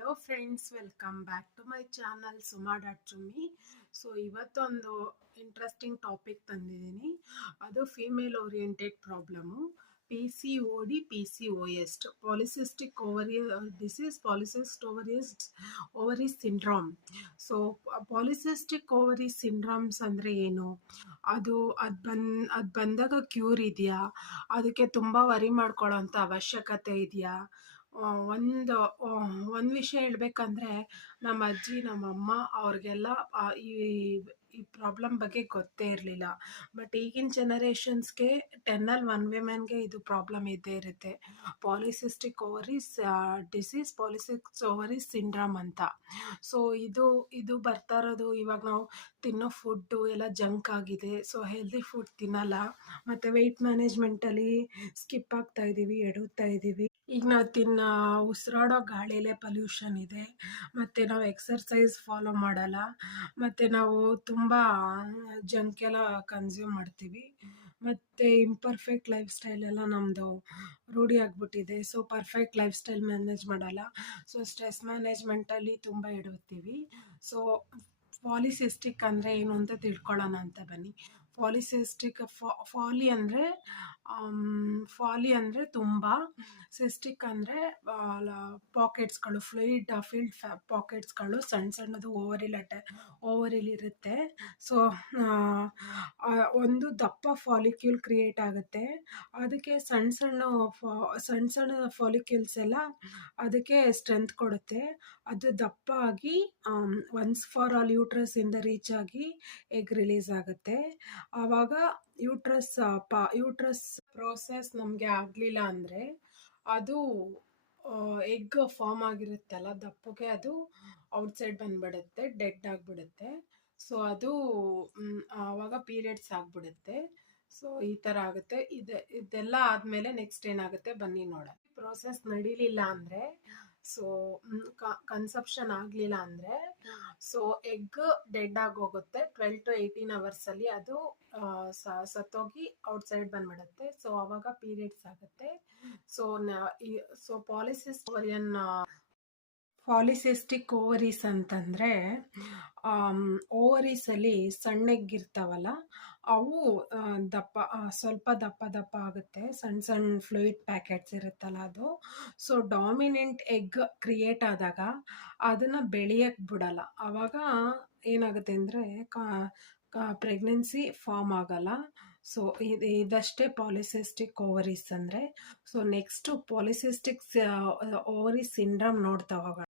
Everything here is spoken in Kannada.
Hello friends, welcome back to my channel ಸುಮಾ.ಚುಮ್ಮಿ. ಸೊ ಇವತ್ತೊಂದು ಇಂಟ್ರೆಸ್ಟಿಂಗ್ ಟಾಪಿಕ್ ತಂದಿದ್ದೀನಿ. ಅದು female oriented problem, PCOD PCOS, polycystic ovary disease, polycyst ovary syndrome. So polycystic ovary syndromes ಅಂದರೆ ಏನು, ಅದು ಬಂದಾಗ ಕ್ಯೂರ್ ಇದೆಯಾ, ಅದಕ್ಕೆ ತುಂಬ ವರಿ ಮಾಡ್ಕೊಳ್ಳೋಂಥ ಅವಶ್ಯಕತೆ ಇದೆಯಾ? ಒಂದು ವಿಷಯ ಹೇಳ್ಬೇಕಂದ್ರೆ, ನಮ್ಮ ಅಜ್ಜಿ ನಮ್ಮಮ್ಮ ಅವ್ರಿಗೆಲ್ಲ ಈ ಪ್ರಾಬ್ಲಮ್ ಬಗ್ಗೆ ಗೊತ್ತೇ ಇರಲಿಲ್ಲ. ಬಟ್ ಈಗಿನ ಜನರೇಷನ್ಸ್ಗೆ 10 1 ವಿಮೆನ್ಗೆ ಇದು ಪ್ರಾಬ್ಲಮ್ ಇದ್ದೇ ಇರುತ್ತೆ. Polycystic ovaries disease, polycystic ovaries syndrome ಅಂತ. ಸೊ ಇದು ಬರ್ತಾ ಇರೋದು ಇವಾಗ ನಾವು ತಿನ್ನೋ ಫುಡ್ಡು ಎಲ್ಲ ಜಂಕ್ ಆಗಿದೆ. ಸೊ ಹೆಲ್ದಿ ಫುಡ್ ತಿನ್ನಲ್ಲ, ಮತ್ತು ವೆಯ್ಟ್ ಮ್ಯಾನೇಜ್ಮೆಂಟಲ್ಲಿ ಸ್ಕಿಪ್ ಆಗ್ತಾ ಇದ್ದೀವಿ, ಎಡುತ್ತಾ ಇದ್ದೀವಿ. ಈಗ ನಾವು ಉಸಿರಾಡೋ ಗಾಳಿಲೇ ಪಲ್ಯೂಷನ್ ಇದೆ, ಮತ್ತು ನಾವು ಎಕ್ಸರ್ಸೈಸ್ ಫಾಲೋ ಮಾಡಲ್ಲ, ಮತ್ತು ನಾವು ತುಂಬ ಜಂಕ್ ಎಲ್ಲ ಕನ್ಸ್ಯೂಮ್ ಮಾಡ್ತೀವಿ, ಮತ್ತು ಇಂಪರ್ಫೆಕ್ಟ್ ಲೈಫ್ ಸ್ಟೈಲ್ ಎಲ್ಲ ನಮ್ಮದು ರೂಢಿ ಆಗಿಬಿಟ್ಟಿದೆ. So perfect life style manage ಮಾಡಲ್ಲ. ಸೊ ಸ್ಟ್ರೆಸ್ ಮ್ಯಾನೇಜ್ಮೆಂಟಲ್ಲಿ ತುಂಬ ಎಡುತ್ತೀವಿ. ಸೊ ಪಾಲಿಸಿಸ್ಟಿಕ್ ಅಂದರೆ ಏನು ಅಂತ ತಿಳ್ಕೊಳ್ಳೋಣ ಅಂತ ಬನ್ನಿ. ಪಾಲಿಸಿಸ್ಟಿಕ್ ಫಾಲಿ ಅಂದರೆ ತುಂಬ, ಸಿಸ್ಟಿಕ್ ಅಂದರೆ ಪಾಕೆಟ್ಸ್ಗಳು, ಫಿಲ್ಡ್ ಪಾಕೆಟ್ಸ್ಗಳು ಸಣ್ಣ ಸಣ್ಣದು ಓವರಿಲಿರುತ್ತೆ. ಸೊ ಒಂದು ದಪ್ಪ ಫಾಲಿಕ್ಯೂಲ್ ಕ್ರಿಯೇಟ್ ಆಗುತ್ತೆ. ಅದಕ್ಕೆ ಸಣ್ಣ ಸಣ್ಣ ಫಾಲಿಕ್ಯೂಲ್ಸ್ ಎಲ್ಲ ಅದಕ್ಕೆ ಸ್ಟ್ರೆಂತ್ ಕೊಡುತ್ತೆ. ಅದು ದಪ್ಪ ಆಗಿ ಒನ್ಸ್ ಫಾರ್ ಆಲ್ ಯೂಟ್ರಸ್ ಇಂದ ರೀಚ್ ಆಗಿ ಎಗ್ ರಿಲೀಸ್ ಆಗುತ್ತೆ. ಆವಾಗ ಯೂಟ್ರಸ್ ಪ್ರೋಸೆಸ್ ನಮಗೆ ಆಗಲಿಲ್ಲ ಅಂದರೆ ಅದು ಎಗ್ ಫಾರ್ಮ್ ಆಗಿರುತ್ತಲ್ಲ ದಪ್ಪಗೆ, ಅದು ಔಟ್ಸೈಡ್ ಬಂದ್ಬಿಡುತ್ತೆ, ಡೆಡ್ ಆಗಿಬಿಡುತ್ತೆ. ಸೊ ಅದು ಆವಾಗ ಪೀರಿಯಡ್ಸ್ ಆಗಿಬಿಡುತ್ತೆ. ಸೊ ಈ ಥರ ಆಗುತ್ತೆ. ಇದೆಲ್ಲ ಆದಮೇಲೆ ನೆಕ್ಸ್ಟ್ ಏನಾಗುತ್ತೆ ಬನ್ನಿ ನೋಡೋಣ. ಪ್ರೋಸೆಸ್ ನಡೀಲಿಲ್ಲ ಅಂದರೆ, ಸೊ ಕನ್ಸೆಪ್ಷನ್ ಆಗಲಿಲ್ಲ ಅಂದರೆ, ಸೊ ಎಗ್ ಡೆಡ್ ಆಗೋಗುತ್ತೆ. 12 to 18 ಅವರ್ಸಲ್ಲಿ ಅದು ಸತ್ತೋಗಿ ಔಟ್ಸೈಡ್ ಬಂದ್ಬಿಡುತ್ತೆ. ಸೊ ಆವಾಗ ಪೀರಿಯಡ್ಸ್ ಆಗುತ್ತೆ. ಸೊ ಪಾಲಿಸಿಸ್ಟಿಕ್ ಓವರೀಸ್ ಅಂತಂದರೆ, ಓವರೀಸಲ್ಲಿ ಸಣ್ಣಗಿರ್ತಾವಲ್ಲ ಅವು ಸ್ವಲ್ಪ ದಪ್ಪ ಆಗುತ್ತೆ. ಸಣ್ಣ ಫ್ಲೂಯಿಡ್ ಪ್ಯಾಕೆಟ್ಸ್ ಇರುತ್ತಲ್ಲ ಅದು. ಸೊ ಡಾಮಿನೆಂಟ್ ಎಗ್ ಕ್ರಿಯೇಟ್ ಆದಾಗ ಅದನ್ನು ಬೆಳೆಯಕ್ಕೆ ಬಿಡಲ್ಲ. ಆವಾಗ ಏನಾಗುತ್ತೆ ಅಂದರೆ ಪ್ರೆಗ್ನೆನ್ಸಿ ಫಾರ್ಮ್ ಆಗಲ್ಲ. ಸೊ ಇದಷ್ಟೇ ಪಾಲಿಸಿಸ್ಟಿಕ್ ಓವರೀಸ್ ಅಂದರೆ. So next polycystic ovary syndrome ನೋಡ್ತಾ ಹೋಗೋಣ.